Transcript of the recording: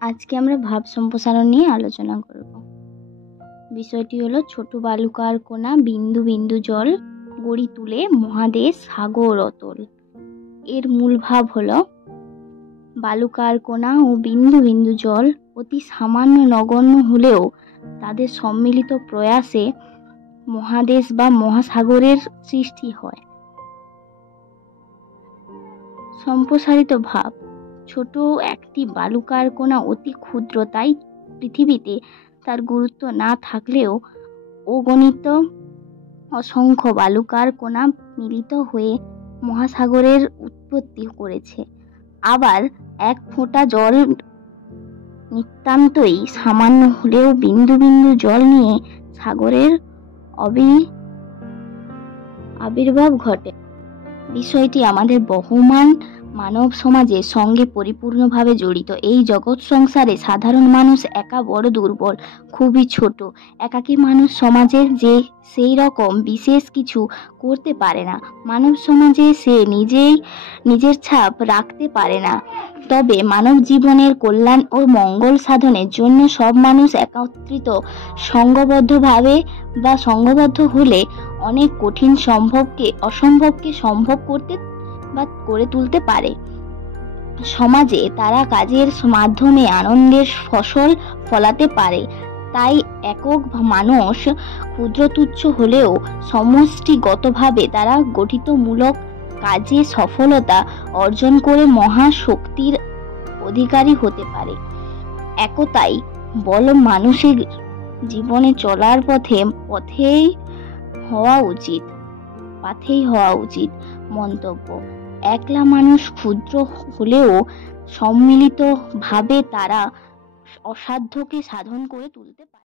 আজকে আমরা ভাব সম্প্রসারণ নিয়ে আলোচনা করব। বিষয়টি হলো ছোট বালুকার কণা বিন্দু বিন্দু জল গড়ি তুলে মহাদেশ সাগর অতল। এর মূল ভাব হলো বালুকার কণা ও বিন্দু বিন্দু জল অতি সামান্য নগণ্য হলেও তাদের সম্মিলিত প্রয়াসে মহাদেশ বা মহাসাগরের সৃষ্টি হয়। সম্প্রসারিত ভাব ছোট একটি বালুকার কণা অতি ক্ষুদ্র, তাই পৃথিবীতে তার গুরুত্ব না থাকলেও অগণিত অসংখ্য বালুকার কণা মিলিত হয়ে মহাসাগরের উৎপত্তি করেছে। আবার এক ফোঁটা জল নিতান্তই সামান্য হলেও বিন্দু বিন্দু জল নিয়ে সাগরের আবির্ভাব ঘটে। বিষয়টি আমাদের বহমান মানব সমাজের সঙ্গে পরিপূর্ণভাবে জড়িত। এই জগৎ সংসারে সাধারণ মানুষ একা বড় দুর্বল, খুবই ছোট। একাকী মানুষ সমাজের যে সেই রকম বিশেষ কিছু করতে পারে না। মানব সমাজে সে নিজের ছাপ রাখতে পারে না। তবে মানব জীবনের কল্যাণ ও মঙ্গল সাধনের জন্য সব মানুষ একত্রিত সংঘবদ্ধ হলে অনেক কঠিন অসম্ভবকে সম্ভব করতে বা করে তুলতে পারে। সমাজে তারা কাজের মাধ্যমে আনন্দের ফসল ফলাতে পারে। তাই একক মানুষ ক্ষুদ্র তুচ্ছ হলেও সমষ্টিগতভাবে তারা গঠিতমূলক কাজে সফলতা অর্জন করে মহা শক্তির অধিকারী হতে পারে। একতাই বল মানুষের জীবনে চলার পথেই হওয়া উচিত। মন্তব্য: একলা মানুষ ক্ষুদ্র হলেও সম্মিলিত ভাবে তারা অসাধ্যকে সাধন করে তুলতে পারে।